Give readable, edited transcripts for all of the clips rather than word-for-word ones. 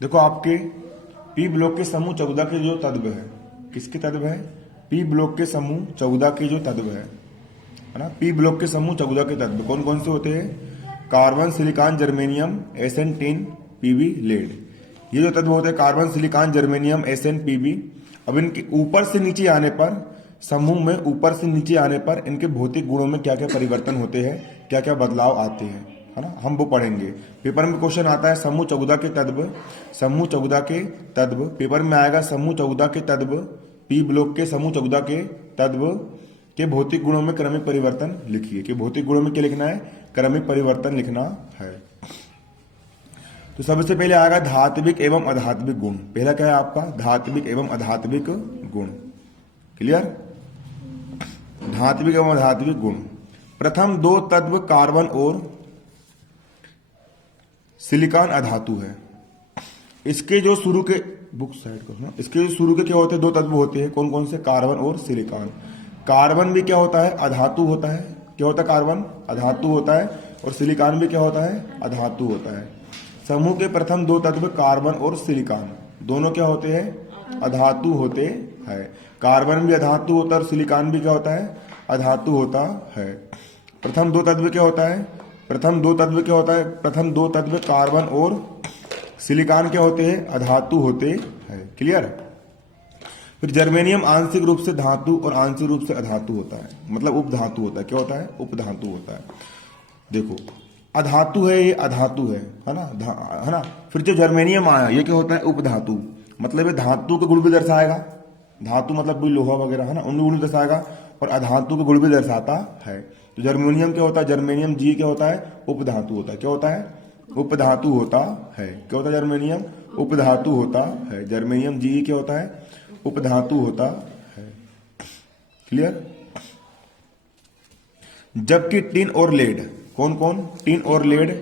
देखो आपके P block के समूह 14 के जो तत्व है, किसके तत्व है? पी ब्लॉक के समूह 14 के जो तत्व है ना, पी ब्लॉक के समूह 14 के तत्व कौन कौन से होते हैं? Carbon, silicon, germanium, SN, tin, PB, lead. ये जो तत्व होते हैं carbon, silicon, germanium, SN, PB. अब इनके ऊपर से नीचे आने पर, समूह में ऊपर से नीचे आने पर इनके भौतिक गुणों में क्या क्या परिवर्तन होते हैं, क्या क्या बदलाव आते हैं, है ना, हम वो पढ़ेंगे। पेपर में क्वेश्चन आता है समूह 14 के तत्व, समूह 14 के तत्व पेपर में आएगा। समूह 14 के तत्व, पी ब्लॉक के समूह 14 के तत्व के भौतिक गुणों में क्रमिक परिवर्तन लिखिए। कि भौतिक गुणों में क्या लिखना है? क्रमिक परिवर्तन लिखना है। तो सबसे पहले आएगा धात्विक एवं अधात्विक गुण। पहला क्या है आपका? धात्विक एवं अधात्विक गुण। क्लियर? धात्विक एवं अधात्विक गुण। प्रथम दो तत्व कार्बन और सिलिकॉन अधातु है। इसके जो शुरू के बुक साइड को, इसके जो शुरू के क्या होते हैं? दो तत्व होते हैं। कौन कौन से? कार्बन और सिलिकॉन। कार्बन भी क्या होता है? अधातु होता है। क्या होता है? कार्बन अधातु होता है। और सिलिकॉन भी क्या होता है? अधातु होता है। समूह के प्रथम दो तत्व कार्बन और सिलिकॉन दोनों क्या होते हैं? अधातु होते हैं। कार्बन भी अधातु होता है और सिलिकॉन भी क्या होता है? अधातु होता है। प्रथम दो तत्व क्या होता है? प्रथम दो तत्व क्या होता है? प्रथम दो तत्व कार्बन और सिलिकॉन क्या होते हैं? अधातु होते हैं। क्लियर? फिर जर्मेनियम आंशिक रूप से धातु और आंशिक रूप से अधातु होता है, मतलब उपधातु होता है। क्या होता है? उपधातु होता है। देखो अधातु है, ये अधातु है ना, है ना। फिर जो जर्मेनियम आया ये क्या होता है? उपधातु, मतलब ये धातु के गुण भी दर्शाएगा। धातु मतलब भी लोहा वगैरह, है ना, उन गुण दर्शाएगा। और अधातु के गुण भी दर्शाता है। तो जर्मेनियम क्या होता है? जर्मेनियम जी क्या होता है? उपधातु होता है। क्या होता है? उपधातु होता है। क्या होता है? जर्मेनियम उपधातु होता है। जर्मेनियम जी क्या होता है? उपधातु होता है। क्लियर? जबकि टिन और लेड, कौन कौन? टिन और लेड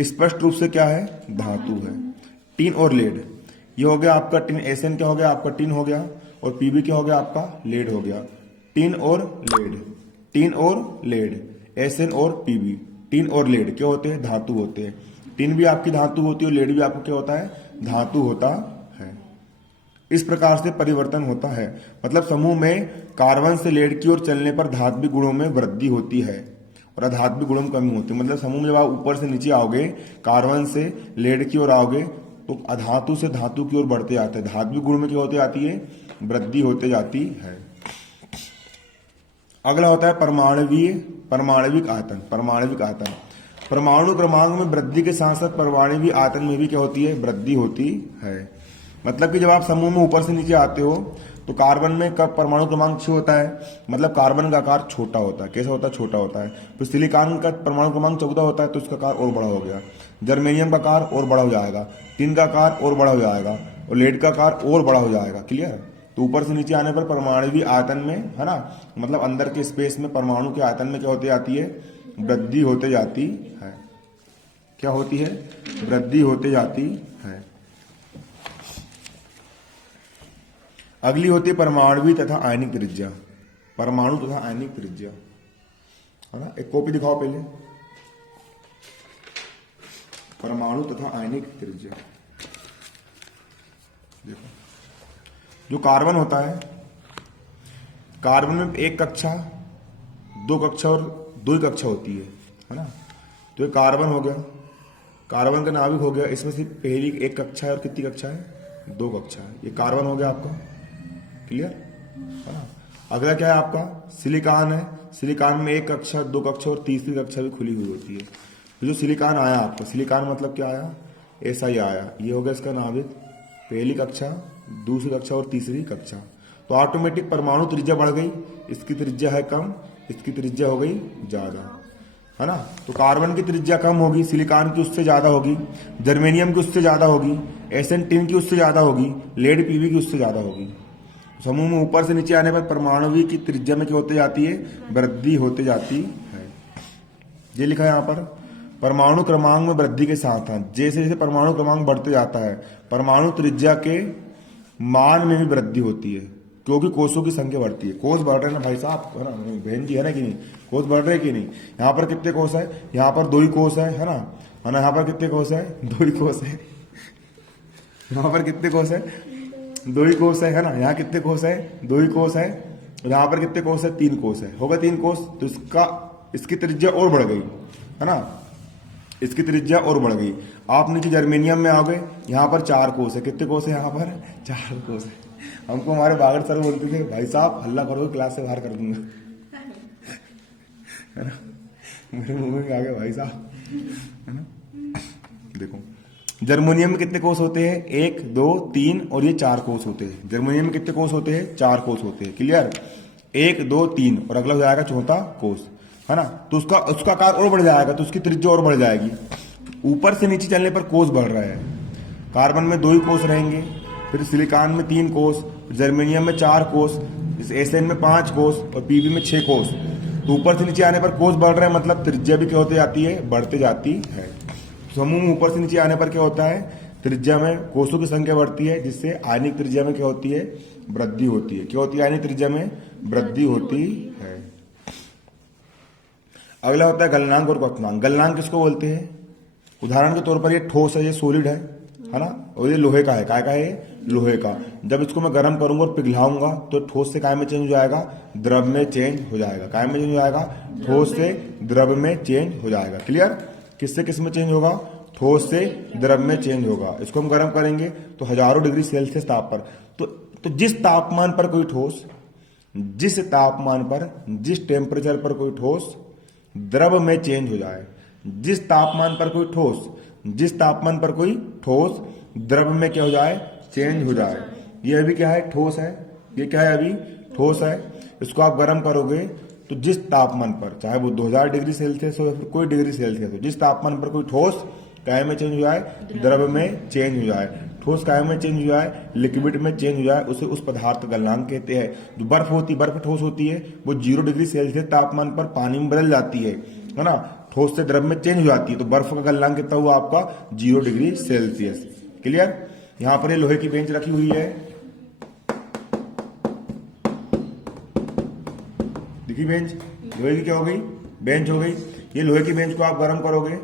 स्पष्ट रूप से क्या है? धातु है। टिन और लेड, ये हो गया आपका टिन, एसएन क्या हो गया आपका? टिन हो गया। और पीबी क्या हो गया आपका? लेड हो गया। टिन और लेड, टिन और लेड, एसएन और पीबी। टिन और लेड क्या होते हैं? धातु होते हैं। टिन भी आपकी धातु होती है और लेड भी आपको क्या होता है? धातु होता है। इस प्रकार से परिवर्तन होता है। मतलब समूह में कार्बन से लेड की ओर चलने पर धात्विक गुणों में वृद्धि होती है और अधात्विक गुणों में कमी होती है। मतलब समूह में जब आप ऊपर से नीचे आओगे, कार्बन से लेड की ओर आओगे, तो अधातु से धातु की ओर बढ़ते जाते हैं। धात्विक गुण में क्या होती जाती है? वृद्धि होते जाती है। अगला होता है परमाणविक आयतन। परमाणविक आयतन, परमाणु क्रमांक में वृद्धि के साथ साथ परमाणविक आयतन में भी क्या होती है? वृद्धि होती है। मतलब कि जब आप समूह में ऊपर से नीचे आते हो तो कार्बन में कब परमाणु क्रमांक 6 होता है, मतलब कार्बन का आकार छोटा होता है। कैसा होता है? छोटा होता है। फिर सिलिकॉन का परमाणु क्रमांक 14 होता है तो उसका आकार और बड़ा हो गया। जर्मेनियम का आकार और बड़ा हो जाएगा। टिन का आकार और बड़ा हो जाएगा। और लेड का आकार और बड़ा हो जाएगा। क्लियर? तो ऊपर से नीचे आने पर परमाणु आयतन में, है ना, मतलब अंदर के स्पेस में परमाणु के आयतन में क्या होती जाती है? वृद्धि होते जाती है। क्या होती है? वृद्धि होते जाती है। अगली होती है परमाणु तथा आयनिक त्रिज्या। परमाणु तथा आयनिक त्रिज्या, है ना। एक कॉपी दिखाओ पहले। परमाणु तथा आयनिक त्रिज्या। देखो जो कार्बन होता है, कार्बन में एक कक्षा, दो कक्षा और दो ही कक्षा होती है ना। तो ये कार्बन हो गया, कार्बन का नाभिक हो गया। इसमें से पहली एक कक्षा है और कितनी कक्षा है? दो कक्षा है। ये कार्बन हो गया आपका। क्लियर? है ना। अगला क्या है आपका? सिलिकॉन है। सिलिकॉन में एक कक्षा, दो कक्षा और तीसरी कक्षा भी खुली हुई होती है। तो जो सिलिकॉन आया आपका, सिलिकॉन मतलब क्या आया? ऐसा ही आया। ये हो गया इसका नाभिक, पहली कक्षा, दूसरी कक्षा और तीसरी कक्षा। तो ऑटोमेटिक परमाणु त्रिज्या बढ़ गई। इसकी त्रिज्या है कम, इसकी त्रिज्या हो गई ज्यादा, है ना। तो कार्बन की त्रिज्या कम होगी, सिलिकॉन की उससे ज्यादा होगी, जर्मेनियम की उससे ज्यादा होगी, एसएन टिन की उससे ज्यादा होगी, लेड पीबी की उससे ज्यादा होगी। समूह में ऊपर से नीचे आने पर परमाणु की त्रिज्या में क्या होते जाती है? वृद्धि होते जाती है। ये लिखा है यहाँ पर, परमाणु क्रमांक में वृद्धि के साथ साथ जैसे जैसे परमाणु क्रमांक बढ़ते जाता है, परमाणु त्रिज्या के मान में भी वृद्धि होती है, क्योंकि कोषों की संख्या बढ़ती है। कोष बढ़ रहे हैं ना भाई साहब, है ना, बहन जी, है ना कि नहीं? कोष बढ़ रहे कि नहीं? यहाँ पर कितने कोष है? यहाँ पर दो ही कोष है ना, है ना। यहाँ पर कितने कोष है? दो ही कोष है। यहाँ पर कितने कोस है? 2 ही कोस है ना। यहाँ कितने कोस है? 2 ही कोस है। यहाँ पर कितने कोस है? 3 कोस है। होगा 3 कोस, तो इसकी त्रिज्या और बढ़ गई, है ना। इसकी त्रिज्या और बढ़ गई। आप नीचे जर्मेनियम में आओगे, यहाँ पर 4 कोस है। कितने कोस है? यहाँ पर 4 कोस है। हमको हमारे बागड़ सर बोलते थे, भाई साहब हल्ला करोगे क्लास से बाहर कर दूंगा, है ना। मेरे मुंह में आ गया भाई साहब, है ना। देखो जर्मेनियम में कितने कोस होते हैं? 1 2 3 और ये 4 कोस होते हैं। जर्मेनियम में कितने कोस होते हैं? 4 कोस होते हैं। क्लियर? 1 2 3 और अगला हो जाएगा चौथा कोस, है ना। तो उसका आकार और बढ़ जाएगा, तो उसकी त्रिज्या और बढ़ जाएगी। ऊपर से नीचे चलने पर कोस बढ़ रहा है। कार्बन में 2 ही कोस रहेंगे, फिर सिलिकॉन में 3 कोस, जर्मेनियम में 4 कोस, एसएन में 5 कोस और पीबी में 6 कोस। तो ऊपर से नीचे आने पर कोस बढ़ रहे हैं, मतलब त्रिज्या भी क्या होती जाती है? बढ़ते जाती है। समूह में ऊपर से नीचे आने पर क्या होता है? त्रिज्या में कोसों की संख्या बढ़ती है, जिससे आयनिक त्रिज्या में क्या होती है? वृद्धि होती है। क्या होती है? आयनिक त्रिज्या में वृद्धि होती है। अगला होता है गलनांक और क्वथनांक। गलनांक किसको बोलते हैं? उदाहरण के तौर पर ये ठोस है, ये सॉलिड है ना। और ये लोहे का है। काय का है? लोहे का। जब इसको मैं गर्म करूंगा और पिघलाऊंगा तो ठोस से काय में चेंज हो जाएगा? द्रव में चेंज हो जाएगा। काय में चेंज हो जाएगा? ठोस से द्रव में चेंज हो जाएगा। क्लियर? किससे किस में चेंज होगा? ठोस से द्रव में चेंज होगा। इसको हम गर्म करेंगे तो हजारों डिग्री सेल्सियस ताप पर। तो जिस तापमान पर कोई ठोस, जिस तापमान पर, जिस टेम्परेचर पर कोई ठोस द्रव में चेंज हो जाए, जिस तापमान पर कोई ठोस, जिस तापमान पर कोई ठोस द्रव में क्या हो जाए? चेंज हो जाए। ये अभी क्या है? ठोस है। ये क्या है? अभी ठोस है। इसको आप गर्म करोगे तो जिस तापमान पर, चाहे वो 2000 डिग्री सेल्सियस हो या फिर कोई डिग्री सेल्सियस हो, जिस तापमान पर कोई ठोस काय में चेंज हो जाए? द्रव में चेंज हो जाए। ठोस काय में चेंज हो जाए? लिक्विड में चेंज हो जाए, उसे उस पदार्थ का गलनांक कहते हैं। जो बर्फ होती, बर्फ ठोस होती है, वो 0 डिग्री सेल्सियस तापमान पर पानी में बदल जाती है ना। ठोस से द्रव में चेंज हो जाती है, तो बर्फ का गलनांक कितना हुआ आपका? 0 डिग्री सेल्सियस। क्लियर? यहां पर ये लोहे की बेंच रखी हुई है, देखिए बेंच लोहे की क्या हो गई? बेंच हो गई। ये लोहे की बेंच को आप गर्म करोगे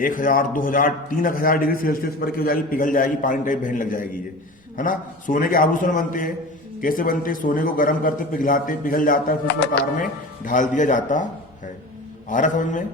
1000 2000 3000 डिग्री सेल्सियस पर क्या हो जाएगी? पिघल जाएगी, पानी टाइप बहने लग जाएगी ये, है ना। सोने के आभूषण बनते हैं। कैसे बनते हैं? सोने को गर्म करते, पिघलाते, पिघल जाता है, फिर उसको कार में ढाल दिया जाता है। आ रहा समझ में?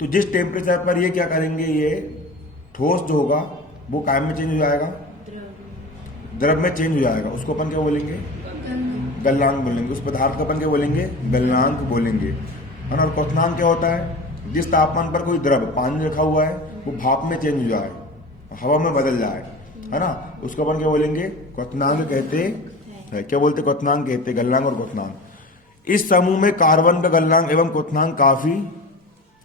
तो जिस टेम्परेचर पर ये क्या करेंगे? ये ठोस जो होगा वो काय में चेंज हो जाएगा? द्रव में चेंज हो जाएगा। उसको अपन क्या बोलेंगे? गलनांक बोलेंगे। उस पदार्थ को अपन क्या बोलेंगे? गलनांक बोलेंगे, है ना। और क्वथनांक क्या होता है? जिस तापमान पर कोई द्रव, पानी रखा हुआ है, वो भाप में चेंज हो जाए, हवा में बदल जाए, है ना, उसको अपन क्या बोलेंगे? क्वथनांक कहते हैं। क्या बोलते? क्वथनांक कहते हैं। गलनांक और क्वथनांक। इस समूह में कार्बन का गलनांक एवं क्वथनांक काफी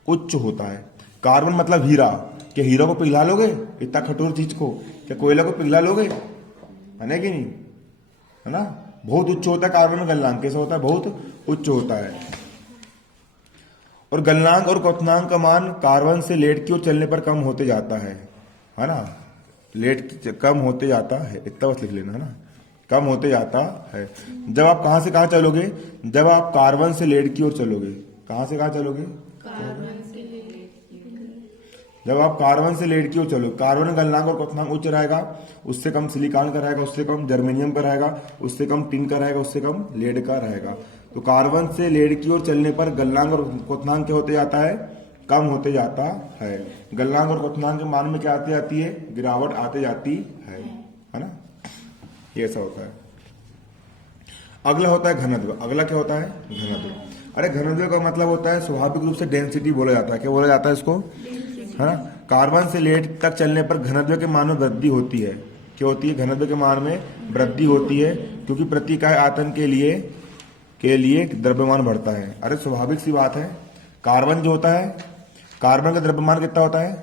उच्च होता है। कार्बन मतलब हीरा। क्या हीरा को पिघला लोगे? इतना कठोर चीज को क्या कोयला को पिघला लोगे? है ना कि नहीं? है ना। बहुत उच्च होता है कार्बन का गलनांक। कैसा होता है? बहुत उच्च होता है। और गलनांक और क्वथनांक का मान कार्बन से लेड की ओर चलने पर कम होते जाता है ना। लेड कम होते जाता है, इतना बस लिख लेना, है ना। कम होते जाता है। जब आप कहां से कहां चलोगे? जब आप कार्बन से लेड की ओर चलोगे। कहां से कहां चलोगे? जब आप कार्बन से लेड की ओर चलो, कार्बन गलनांक और क्वथनांक उच्च रहेगा, उससे कम सिलिकॉन का रहेगा, उससे कम जर्मेनियम का रहेगा, उससे कम टिन का रहेगा, उससे कम लेड का रहेगा। तो कार्बन से लेड की ओर चलने पर गलनांक और क्वथनांक क्या होते जाता है? कम होते जाता है। गलनांक और क्वथनांक के मान में क्या आती जाती है? गिरावट आते जाती है ना। ये ऐसा होता है। अगला होता है घनत्व। अगला क्या होता है? घनत्व। अरे घनत्व का मतलब होता है स्वाभाविक रूप से डेंसिटी बोला जाता है। क्या बोला जाता है इसको? है ना। कार्बन से लेड तक चलने पर घनत्व के मान में वृद्धि होती है। क्या होती है? घनत्व के मान में वृद्धि होती है, क्योंकि प्रति इकाई आयतन के लिए द्रव्यमान बढ़ता है। अरे स्वाभाविक सी बात है। कार्बन जो होता है, कार्बन का द्रव्यमान कितना होता है?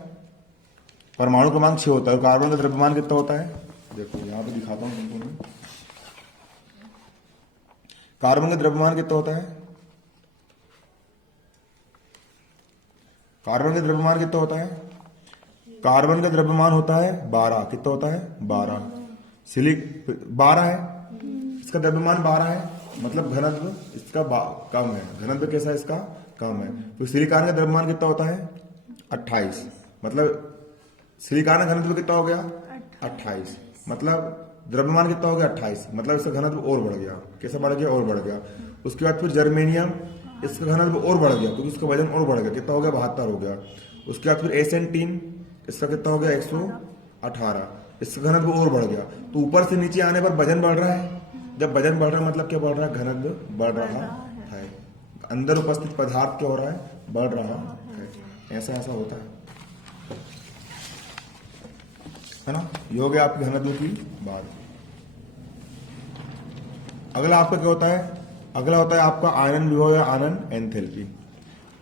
परमाणु क्रमांक 6 होता है। और कार्बन का द्रव्यमान कितना होता है? देखो यहां पे दिखाता हूं तुमको मैं। कार्बन का द्रव्यमान कितना होता है? कार्बन का द्रव्यमान कितना होता है? कार्बन का द्रव्यमान होता है 12। कितना होता है? 12। 12 है, इसका द्रव्यमान 12 है, मतलब घनत्व इसका कम है। घनत्व कैसा है इसका? कम है। तो सिलिकॉन का द्रव्यमान कितना होता है? 28। मतलब सिलिकॉन का घनत्व कितना हो गया? 28। मतलब द्रव्यमान कितना हो गया 28, मतलब इसका घनत्व और बढ़ गया। कैसे बढ़ गया? और बढ़ गया। उसके बाद फिर जर्मेनियम, इसका घनत्व और बढ़ गया क्योंकि इसका वजन और बढ़ गया। कितना हो गया? 72 हो गया। उसके बाद फिर एसेंटीन, इसका कितना हो गया? 118, इसका घनत्व और बढ़ गया। तो ऊपर से नीचे आने पर वजन बढ़ रहा है। जब वजन बढ़ रहा है मतलब क्या बढ़ रहा है? घनत्व बढ़ रहा है। अंदर उपस्थित पदार्थ क्या हो रहा है? बढ़ रहा है। ऐसा ऐसा होता है ना। ये हो गया आपके घनत्व की बात। अगला आपका क्या होता है? अगला होता है आपका आयनन विभव या आयनन एंथैल्पी।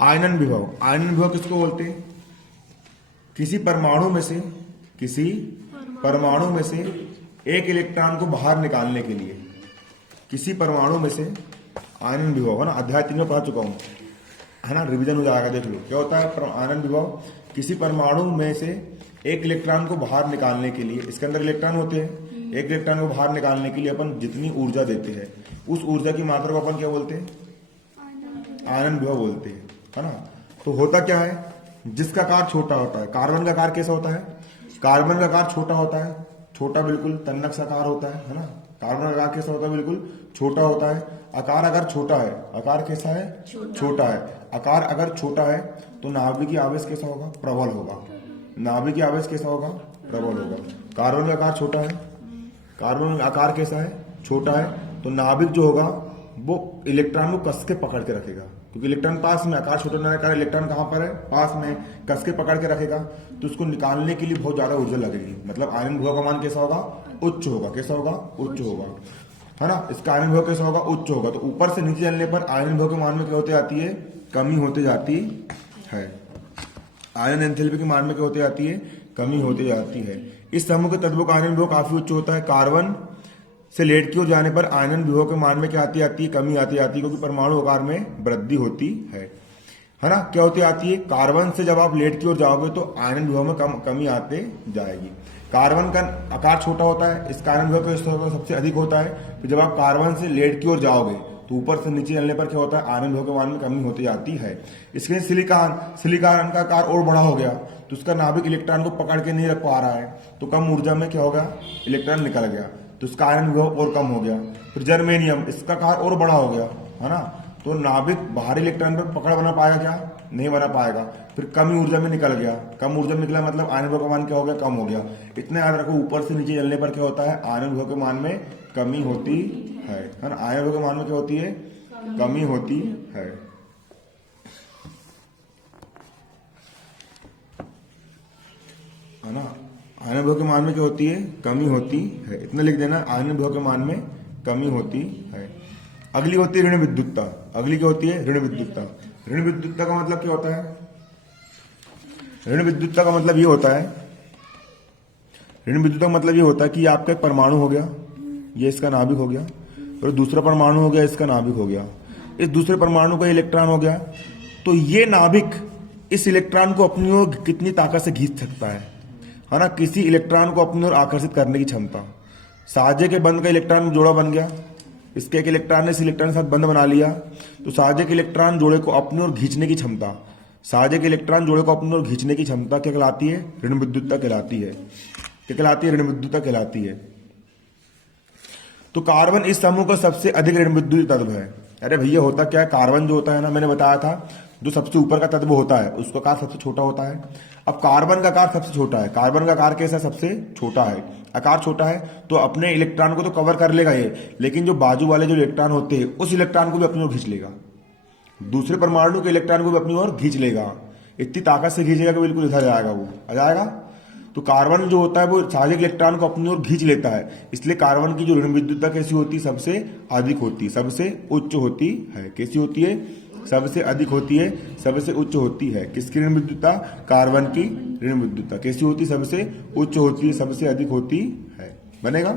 आयनन विभव, आयनन विभव किसको बोलते हैं? किसी परमाणु में से एक इलेक्ट्रॉन को बाहर निकालने के लिए, किसी परमाणु में से आयनन विभव, है ना, अध्याय 3 में पढ़ा चुका हूं, है ना, रिवीजन हो जाएगा, देख लो क्या होता है आयनन विभव। किसी परमाणु में से एक इलेक्ट्रॉन को बाहर निकालने के लिए, इसके अंदर इलेक्ट्रॉन होते हैं, एक इलेक्ट्रॉन को बाहर निकालने के लिए अपन जितनी ऊर्जा देते हैं उस ऊर्जा की मात्रा को अपन क्या बोलते हैं? आयनन विभव बोलते हैं, है ना। तो होता क्या है? जिसका आकार छोटा होता है, कार्बन का आकार कैसा होता है? कार्बन का आकार छोटा होता है, छोटा बिल्कुल तन्नक सा आकार होता है ना। कार्बन का आकार कैसा होता है? बिल्कुल छोटा होता है। आकार अगर छोटा है, आकार कैसा है? छोटा है। आकार अगर छोटा है तो नाभिकीय आवेश कैसा होगा? प्रबल होगा। नाभिकीय आवेश कैसा होगा? प्रबल होगा। कार्बन का आकार छोटा है, कार्बन का आकार कैसा है? छोटा है। तो नाभिक जो होगा वो इलेक्ट्रॉन को कस के पकड़ के रखेगा, क्योंकि इलेक्ट्रॉन पास में, आकार छोटा होने का कारण इलेक्ट्रॉन कहां पर है? पास में, कस के पकड़ के रखेगा। तो उसको निकालने के लिए बहुत ज्यादा ऊर्जा लगेगी। मतलब आयनन विभव का मान कैसा होगा? उच्च होगा। कैसा होगा? उच्च होगा, है ना। इसका आयनन विभव कैसा होगा? उच्च होगा। तो ऊपर से नीचे चलने पर आयनन विभव के मान में क्या होती जाती है? कमी होती जाती है। आयनन एंथैल्पी के मान में क्या होती जाती है? कमी होती जाती है। इस समूह के तत्वों का आयनन विभव काफी उच्च होता है। कार्बन से लेड की ओर जाने पर आयनन विभव के मान में क्या आती जाती है? कमी आती जाती है, क्योंकि परमाणु आकार में वृद्धि होती है ना। क्या होती आती है? कार्बन से जब आप लेड की ओर जाओगे तो आयनन विभव में कमी आते जाएगी। कार्बन का आकार छोटा होता है, इसका आयनन विभव सबसे अधिक होता है। फिर जब आप कार्बन से लेड की ओर जाओगे तो ऊपर से नीचे चलने पर क्या होता है? आयनन विभव के मान में कमी होती जाती है। इसके सिलिकॉन, सिलिकॉन का आकार और बड़ा हो गया तो उसका नाभिक इलेक्ट्रॉन को पकड़ के नहीं रख पा रहा है, तो कम ऊर्जा में क्या होगा? इलेक्ट्रॉन निकल गया, तो इसका आयनन विभव और कम हो गया। फिर जर्मेनियम, इसका आकार और बड़ा हो गया, है ना, तो नाभिक बाहरी इलेक्ट्रॉन पर पकड़ बना पाएगा क्या? नहीं बना पाएगा। फिर कम ऊर्जा में निकल गया, कम ऊर्जा में निकला मतलब आयनन विभव का मान क्या हो गया? कम हो गया। इतना याद रखो, ऊपर से नीचे चलने पर क्या होता है? आयनन विभव के मान में कमी होती है ना। आयनन विभव के मान में क्या होती है? कमी होती है ना। आयनन विभव के मान में क्या होती है? कमी होती है। इतना लिख देना, आयनन विभव के मान में कमी होती है। अगली होती है ऋण विद्युतता। अगली क्या होती है? ऋण विद्युतता। ऋण विद्युतता का मतलब क्या होता है? ऋण विद्युतता का मतलब ये होता है, ऋण विद्युतता का मतलब ये होता है कि आपका एक परमाणु हो गया, ये इसका नाभिक हो गया, और दूसरा परमाणु हो गया, इसका नाभिक हो गया। इस दूसरे परमाणु का इलेक्ट्रॉन हो गया, तो ये नाभिक इस इलेक्ट्रॉन को अपनी ओर कितनी ताकत से खींच सकता है ना। किसी इलेक्ट्रॉन को अपनी ओर आकर्षित करने की क्षमता। साजे के बंध का इलेक्ट्रॉन जोड़ा बन गया, इसके एक इलेक्ट्रॉन ने इस इलेक्ट्रॉन के साथ बंध बना लिया, तो साजे के इलेक्ट्रॉन जोड़े को अपनी ओर खींचने की क्षमता, साजे के इलेक्ट्रॉन जोड़े को अपनी ओर खींचने की क्षमता क्या कहलाती है? ऋण विद्युतता कहलाती है। क्या कहलाती है? ऋण विद्युतता कहलाती है। तो कार्बन इस समूह का सबसे अधिक ऋण विद्युत तत्व है। अरे भैया होता क्या है? कार्बन जो होता है ना, मैंने बताया था, जो सबसे ऊपर का तत्व होता है उसका आकार सबसे छोटा होता है। अब कार्बन का आकार सबसे छोटा है। कार्बन का आकार कैसा? सबसे छोटा है। आकार छोटा है तो अपने इलेक्ट्रॉन को तो कवर कर लेगा ये, लेकिन जो बाजू वाले जो इलेक्ट्रॉन होते हैं उस इलेक्ट्रॉन को भी अपनी ओर खींच लेगा, दूसरे परमाणु के इलेक्ट्रॉन को भी अपनी ओर खींच लेगा। इतनी ताकत से खींचेगा कि बिल्कुल इधर जाएगा, वो आ जाएगा। तो कार्बन जो होता है वो सारे इलेक्ट्रॉन को अपनी ओर खींच लेता है, इसलिए कार्बन की जो ऋण विद्युतता कैसी होती है? सबसे अधिक होती है, सबसे उच्च होती है। कैसी होती है? सबसे अधिक होती है, सबसे उच्च होती है। किसकी ऋण विद्युतता? कार्बन की ऋण विद्युतता कैसी होती है? सबसे उच्च होती है, सबसे अधिक होती है। बनेगा?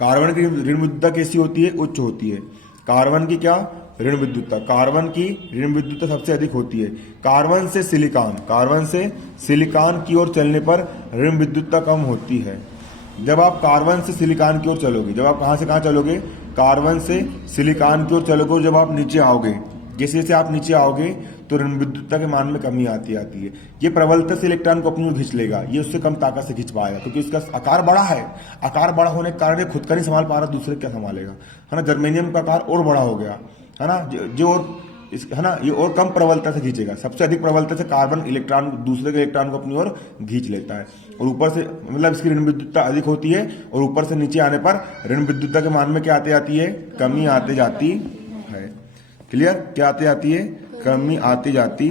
कार्बन की ऋण विद्युतता कैसी होती है? उच्च होती है। कार्बन की क्या? ऋण विद्युतता। कार्बन की ऋण विद्युतता सबसे अधिक होती है। कार्बन से सिलिकॉन, कार्बन से सिलिकॉन की ओर चलने पर ऋण विद्युतता कम होती है। जब आप कार्बन से सिलिकॉन की ओर चलोगे, जब आप कहां से कहां चलोगे? कार्बन से सिलिकॉन की ओर चलोगे, जब आप नीचे आओगे, जैसे जैसे आप नीचे आओगे तो ऋण विद्युतता के मान में कमी आती आती है। ये प्रबलता से इलेक्ट्रॉन को अपनी ओर खींच लेगा, ये उससे कम ताकत से खींच पाएगा क्योंकि उसका आकार बड़ा है। आकार बड़ा होने के कारण ये खुद का नहीं संभाल पा रहा, दूसरे क्या संभालेगा, है ना। जर्मेनियम का आकार और बड़ा हो गया, है ना, जो है ना, ये और कम प्रबलता से खींचेगा। सबसे अधिक प्रबलता से कार्बन इलेक्ट्रॉन दूसरे के इलेक्ट्रॉन को अपनी ओर खींच लेता है, और ऊपर से मतलब इसकी ऋण विद्युतता अधिक होती है, और ऊपर से नीचे आने पर ऋण विद्युतता के मान में क्या आते जाती है, कमी आते जाती है। क्लियर, क्या आते जाती है, कमी आती जाती